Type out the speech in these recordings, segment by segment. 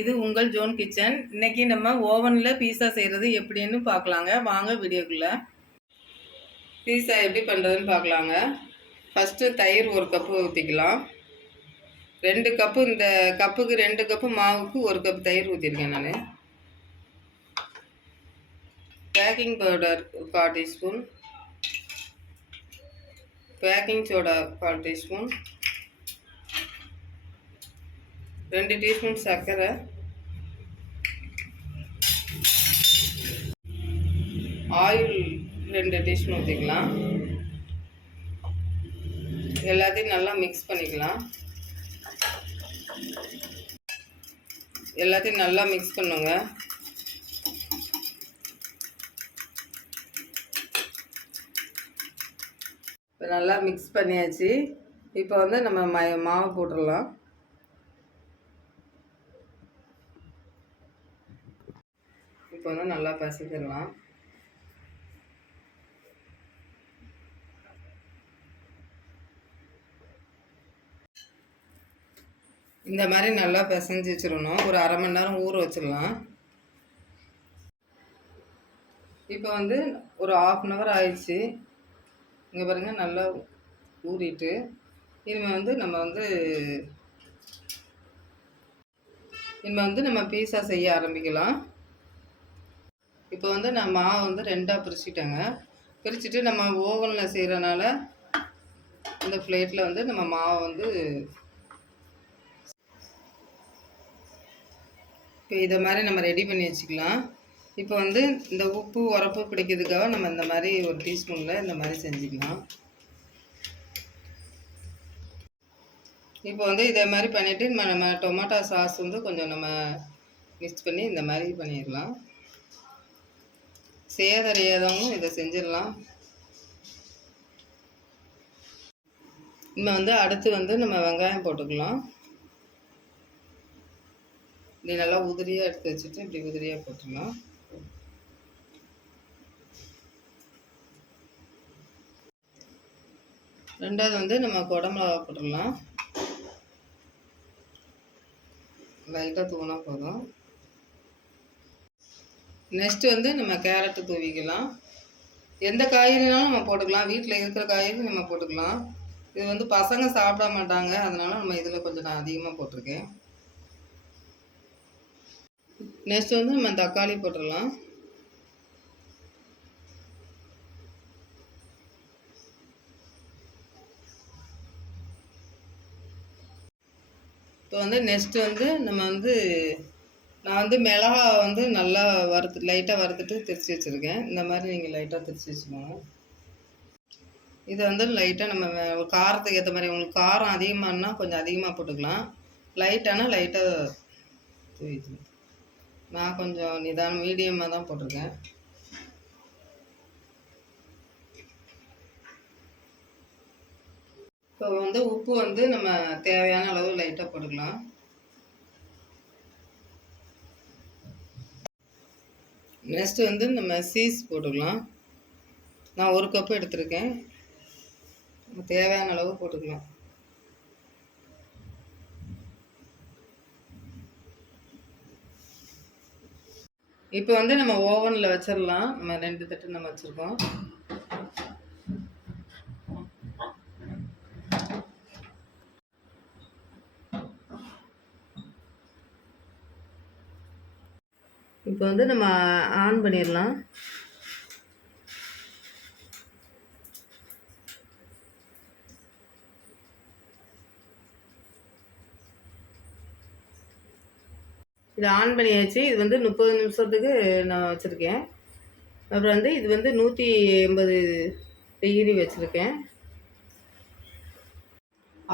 இது உங்கள் zone kitchen. இன்னைக்கு நம்ம ஓவனில் பீஸா செய்கிறது எப்படின்னு பார்க்கலாங்க. வாங்க வீடியோக்குள்ளே. பீஸா எப்படி பண்ணுறதுன்னு பார்க்கலாங்க. ஃபஸ்ட்டு தயிர் ஒரு கப்பு ஊற்றிக்கலாம் ரெண்டு கப்பு இந்த கப்புக்கு ரெண்டு கப்பு மாவுக்கு ஒரு கப் தயிர் ஊற்றிருக்கேன் நான். பேக்கிங் பவுடர் கால் டீஸ்பூன். பேக்கிங் சோடா கால் டீஸ்பூன். ரெண்டு டீஸ்பூன் சர்க்கரை. ஆயில் ரெண்டு டீஸ்பூன் ஊற்றிக்கலாம் எல்லாத்தையும் நல்லா மிக்ஸ் பண்ணிக்கலாம். எல்லாத்தையும் நல்லா மிக்ஸ் பண்ணுங்க. இப்போ நல்லா மிக்ஸ் பண்ணியாச்சு. இப்போ வந்து நம்ம ம மாவு போட்டுடலாம். இப்போ வந்து நல்லா பிசைஞ்சிடலாம் இந்த மாதிரி நல்லா பிசைஞ்சு வச்சிடணும். ஒரு அரை மணி நேரம் ஊற வச்சிடலாம். இப்போ வந்து ஒரு ஆஃப் அன் ஹவர் ஆயிடுச்சு. இங்கே பாருங்கள் நல்லா ஊறிட்டு இனிமேல் வந்து நம்ம வந்து இனிமேல் வந்து நம்ம பீஸா செய்ய ஆரம்பிக்கலாம். இப்போ வந்து நான் மாவை வந்து ரெண்டாக பிரிச்சுட்டேங்க. பிரிச்சுட்டு நம்ம ஓவனில் செய்கிறனால இந்த ஃப்ளேட்டில் வந்து நம்ம மாவை வந்து இப்போ இதை மாதிரி நம்ம ரெடி பண்ணி வச்சுக்கலாம். இப்போ வந்து இந்த உப்பு உரப்பு பிடிக்கிறதுக்காக நம்ம இந்த மாதிரி ஒரு டீஸ்பூனில் இந்த மாதிரி செஞ்சுக்கலாம். இப்போ வந்து இதே மாதிரி பண்ணிவிட்டு நம்ம நம்ம டொமேட்டோ சாஸ் வந்து கொஞ்சம் நம்ம மிக்ஸ் பண்ணி இந்த மாதிரி பண்ணிடலாம். செய்ய இதை செஞ்சிடலாம். நம்ம வந்து அடுத்து வந்து நம்ம வெங்காயம் போட்டுக்கலாம். இப்படி நல்லா உதிரியாக எடுத்து வச்சுட்டு இப்படி உதிரியாக போட்டுடலாம். ரெண்டாவது வந்து நம்ம குடமிளகா போட்டுடலாம். லைட்டாக தூணா போதும். நெக்ஸ்ட்டு வந்து நம்ம கேரட்டு தூவிக்கலாம். எந்த காய்கறினாலும் நம்ம போட்டுக்கலாம். வீட்டில் இருக்கிற காய்கறி நம்ம போட்டுக்கலாம். இது வந்து பசங்க சாப்பிட மாட்டாங்க. அதனால நம்ம இதில் கொஞ்சம் நான் அதிகமாக போட்டிருக்கேன். நெக்ஸ்ட் வந்து நம்ம தக்காளி போட்டுடலாம். இப்போ வந்து நெக்ஸ்ட்டு வந்து நம்ம வந்து நான் வந்து மிளகா வந்து நல்லா வறுத்து லைட்டாக வறுத்துட்டு திரிச்சு வச்சுருக்கேன். இந்த மாதிரி நீங்கள் லைட்டாக திரிச்சு வச்சுக்கோங்க. இதை வந்து லைட்டாக நம்ம ஒரு காரத்துக்கு ஏற்ற மாதிரி உங்களுக்கு காரம் அதிகமானா கொஞ்சம் அதிகமாக போட்டுக்கலாம். லைட்டானா லைட்டாக தூவிக்கலாம் நான் கொஞ்சம் நிதானம் மீடியமாக தான் போட்டிருக்கேன். இப்போ வந்து உப்பு வந்து நம்ம தேவையான அளவு லைட்டாக போட்டுக்கலாம். நெக்ஸ்ட்டு வந்து நம்ம சீஸ் போட்டுக்கலாம். நான் ஒரு கப்பு எடுத்திருக்கேன். தேவையான அளவு போட்டுக்கலாம். இப்போ வந்து நம்ம ஓவனில் வச்சிடலாம் நம்ம ரெண்டு தட்டு நம்ம வச்சுருக்கோம். இப்போ வந்து நம்ம ஆன் பண்ணிடலாம். இது ஆன் பண்ணியாச்சு. இது வந்து முப்பது நிமிஷத்துக்கு நான் வச்சுருக்கேன். அப்புறம் வந்து இது வந்து நூற்றி எண்பது டிகிரி வச்சுருக்கேன்.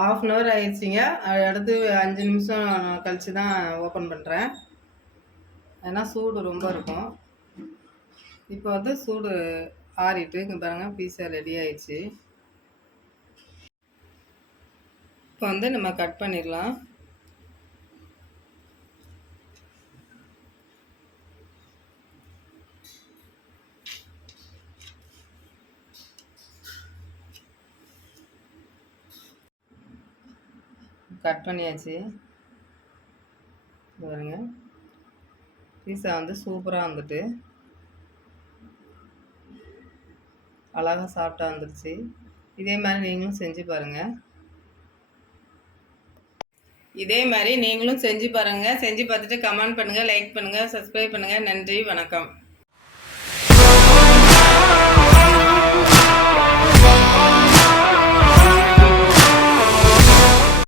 ஆஃப் அன் ஹவர் ஆயிடுச்சிங்க. அடுத்து அஞ்சு நிமிஷம் கழித்து தான் ஓப்பன் பண்ணுறேன் ஏன்னா சூடு ரொம்ப இருக்கும். இப்போ வந்து சூடு ஆறிட்டு இங்கே பாருங்கள் பீஸா ரெடி ஆயிடுச்சு. இப்போ வந்து நம்ம கட் பண்ணிடலாம். கட் பண்ணியாச்சு. பாருங்கள் பீஸா வந்து சூப்பராக வந்துட்டு. அழகாக சாப்பிட்டா வந்துருச்சு. இதே மாதிரி நீங்களும் செஞ்சு பாருங்கள் இதே மாதிரி நீங்களும் செஞ்சு பாருங்கள் செஞ்சு பார்த்துட்டு கமெண்ட் பண்ணுங்கள் லைக் பண்ணுங்கள் சப்ஸ்கிரைப் பண்ணுங்கள் நன்றி வணக்கம்.